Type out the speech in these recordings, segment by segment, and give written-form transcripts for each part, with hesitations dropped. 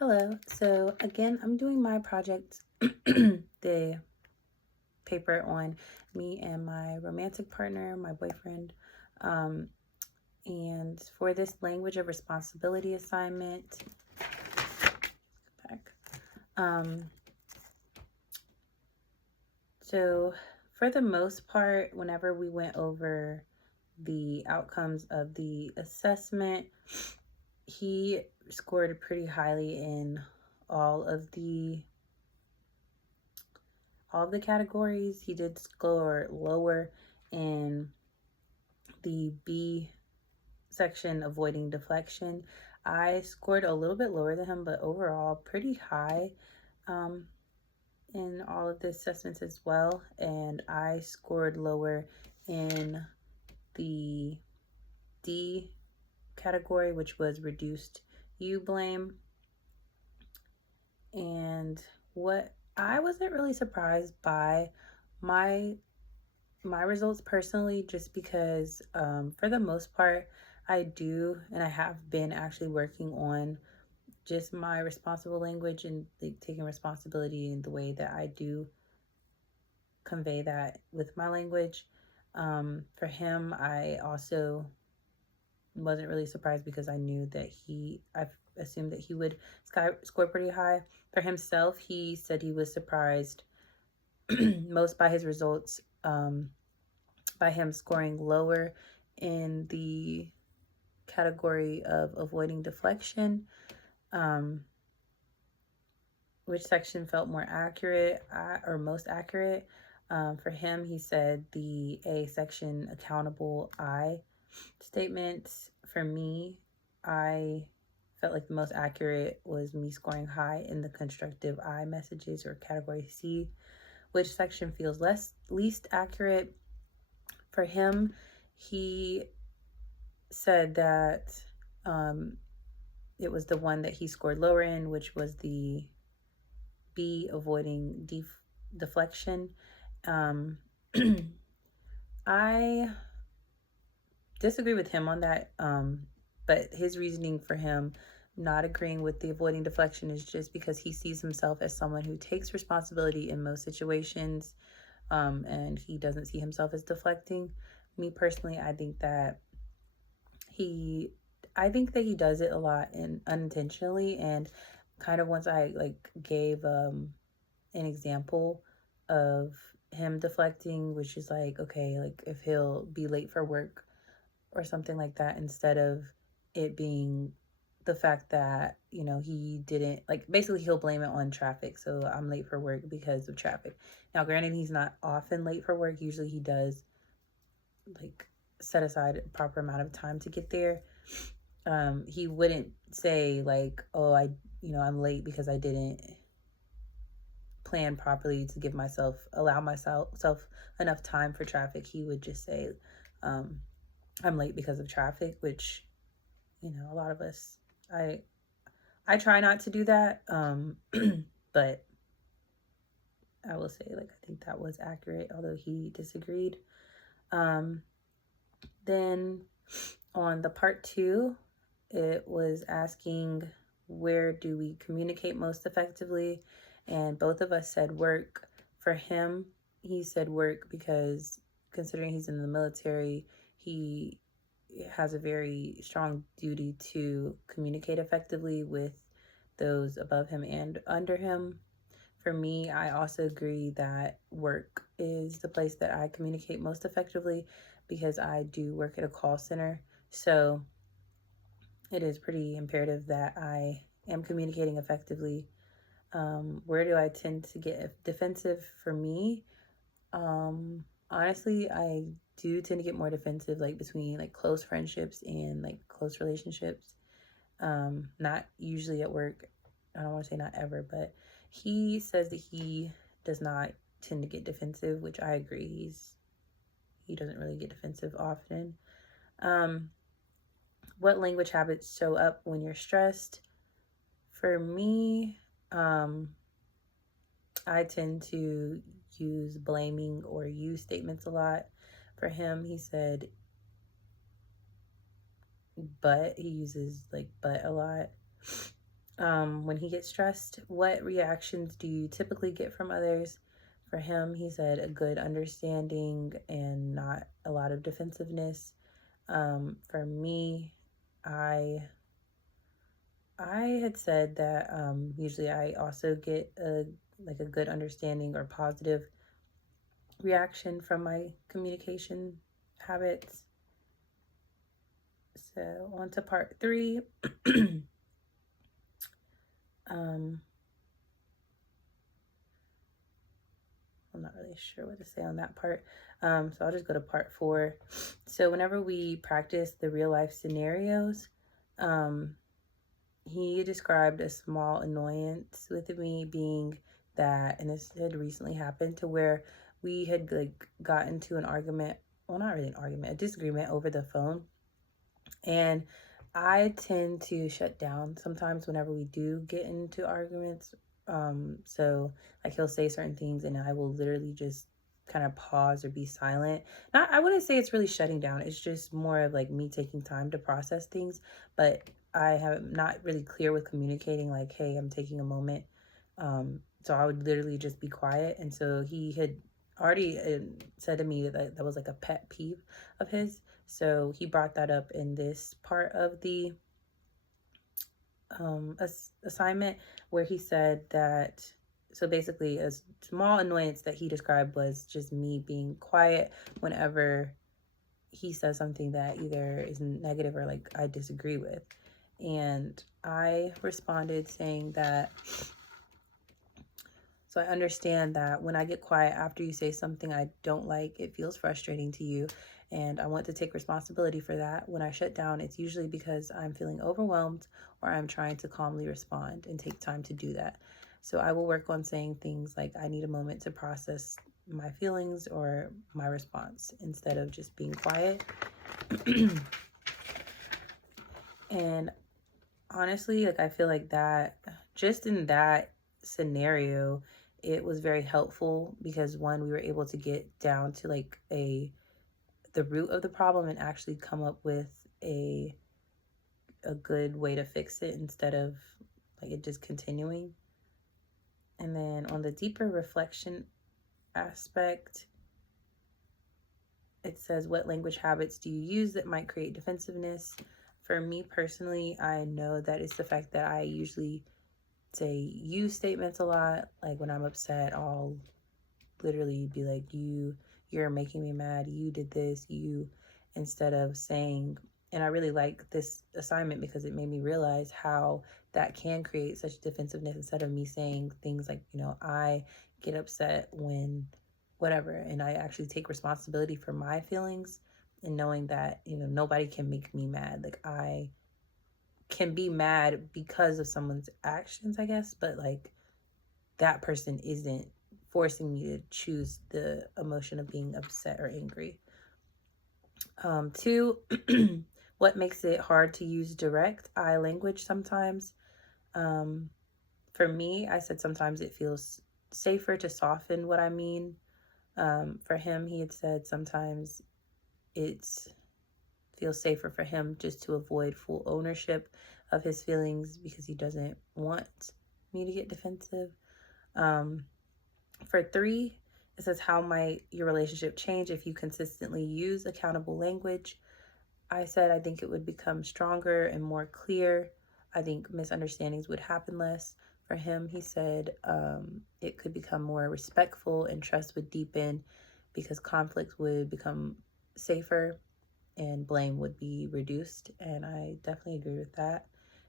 Hello. So again, I'm doing my project, the paper on me and my romantic partner, my boyfriend. Um, and for this language of responsibility assignment, back. Um, so for the most part, whenever we went over the outcomes of the assessment, he scored pretty highly in all of the all of the categories. He did score lower in the B section, avoiding deflection. I scored a little bit lower than him, but overall pretty high um, in all of the assessments as well. And I scored lower in the D category, which was reduced you blame. And what I wasn't really surprised by my my results personally, just because for the most part I do and I have been actually working on just my responsible language and like taking responsibility in the way that I do convey that with my language. For him, I also wasn't really surprised because I knew that I assumed that he would score pretty high. For himself, he said he was surprised most by his results, by him scoring lower in the category of avoiding deflection. Um, which section felt more accurate or most accurate? For him, he said the A section, accountable I statements. For me, I felt like the most accurate was me scoring high in the constructive I messages, or category C. Which section feels least accurate? For him, he said that um, it was the one that he scored lower in, which was the B, avoiding deflection. Um, I disagree with him on that, but his reasoning for him not agreeing with the avoiding deflection is just because he sees himself as someone who takes responsibility in most situations, and he doesn't see himself as deflecting. Me personally, he I think that he does it a lot and unintentionally, and kind of once I like gave an example of him deflecting, which is like, okay, like if he'll be late for work or something like that, instead of it being the fact that, he didn't, like, basically he'll blame it on traffic. So I'm late for work because of traffic. Now, granted, he's not often late for work. Usually he does, like, set aside a proper amount of time to get there. He wouldn't say, like, oh, I'm late because I didn't plan properly to allow myself enough time for traffic. He would just say, um, I'm late because of traffic, which, a lot of us, I try not to do that. But I will say, like, I think that was accurate, although he disagreed. Um, then on the part two, it was asking, where do we communicate most effectively? And both of us said work. For him, he said work because, considering he's in the military, he has a very strong duty to communicate effectively with those above him and under him. For me, I also agree that work is the place that I communicate most effectively because I do work at a call center. So it is pretty imperative that I am communicating effectively. Where do I tend to get defensive? For me, honestly, I do tend to get more defensive, like between like close friendships and like close relationships. Not usually at work. I don't want to say not ever, but he says that he does not tend to get defensive, which I agree. He doesn't really get defensive often. Um, what language habits show up when you're stressed? For me, I tend to use blaming or you statements a lot. For him, he said but. He uses like but a lot. When he gets stressed, what reactions do you typically get from others? For him, he said a good understanding and not a lot of defensiveness. For me, I I had said that usually I also get a good understanding or positive reaction from my communication habits. So on to part 3. um, I'm not really sure what to say on that part. So I'll just go to part 4. So whenever we practice the real life scenarios, um, he described a small annoyance with me being that, and this had recently happened to where we had like gotten to an argument, well, not really an argument, a disagreement over the phone. And I tend to shut down sometimes whenever we do get into arguments. So like he'll say certain things and I will literally just kind of pause or be silent. Not, I wouldn't say it's really shutting down. It's just more of like me taking time to process things. But I have not really clear with communicating like, hey, I'm taking a moment. So I would literally just be quiet. And so he had already said to me that that was like a pet peeve of his. So he brought that up in this part of the assignment where he said that, so basically a small annoyance that he described was just me being quiet whenever he says something that either is negative or like I disagree with. And I responded saying that, so I understand that when I get quiet after you say something I don't like, it feels frustrating to you. And I want to take responsibility for that. When I shut down, it's usually because I'm feeling overwhelmed or I'm trying to calmly respond and take time to do that. So I will work on saying things like I need a moment to process my feelings or my response instead of just being quiet. And honestly, like I feel like that just in that scenario, it was very helpful because one, we were able to get down to like the root of the problem and actually come up with a good way to fix it instead of like it just continuing. And then on the deeper reflection aspect, it says, what language habits do you use that might create defensiveness? For me personally, I know that it's the fact that I usually say you statements a lot. Like when I'm upset, I'll literally be like, you're making me mad, you did this, you, instead of saying, and I really like this assignment because it made me realize how that can create such defensiveness instead of me saying things like, I get upset when whatever, and I actually take responsibility for my feelings and knowing that, nobody can make me mad. Like I can be mad because of someone's actions, I guess, but like that person isn't forcing me to choose the emotion of being upset or angry. 2, what makes it hard to use direct I language sometimes? For me, I said sometimes it feels safer to soften what I mean. For him, he had said sometimes it feels safer for him just to avoid full ownership of his feelings because he doesn't want me to get defensive. For 3, it says, how might your relationship change if you consistently use accountable language? I said, I think it would become stronger and more clear. I think misunderstandings would happen less. For him, he said, it could become more respectful and trust would deepen because conflict would become safer and blame would be reduced. And I definitely agree with that.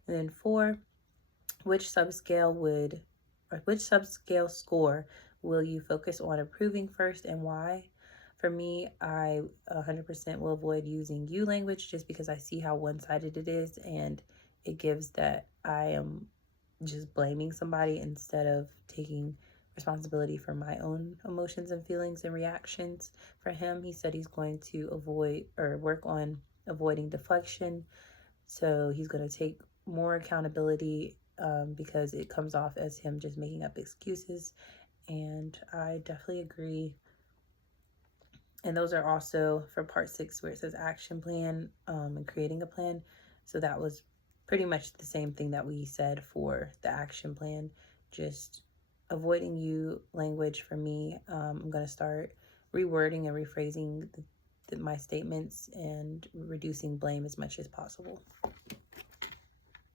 And then 4, which subscale score will you focus on improving first and why? For me, I 100% will avoid using you language just because I see how one-sided it is and it gives that I am just blaming somebody instead of taking responsibility for my own emotions and feelings and reactions. For him, he said he's going to avoid or work on avoiding deflection. So he's going to take more accountability because it comes off as him just making up excuses. And I definitely agree. And those are also for part 6 where it says action plan and creating a plan. So that was pretty much the same thing that we said for the action plan, just avoiding you language for me. I'm going to start rewording and rephrasing my statements and reducing blame as much as possible.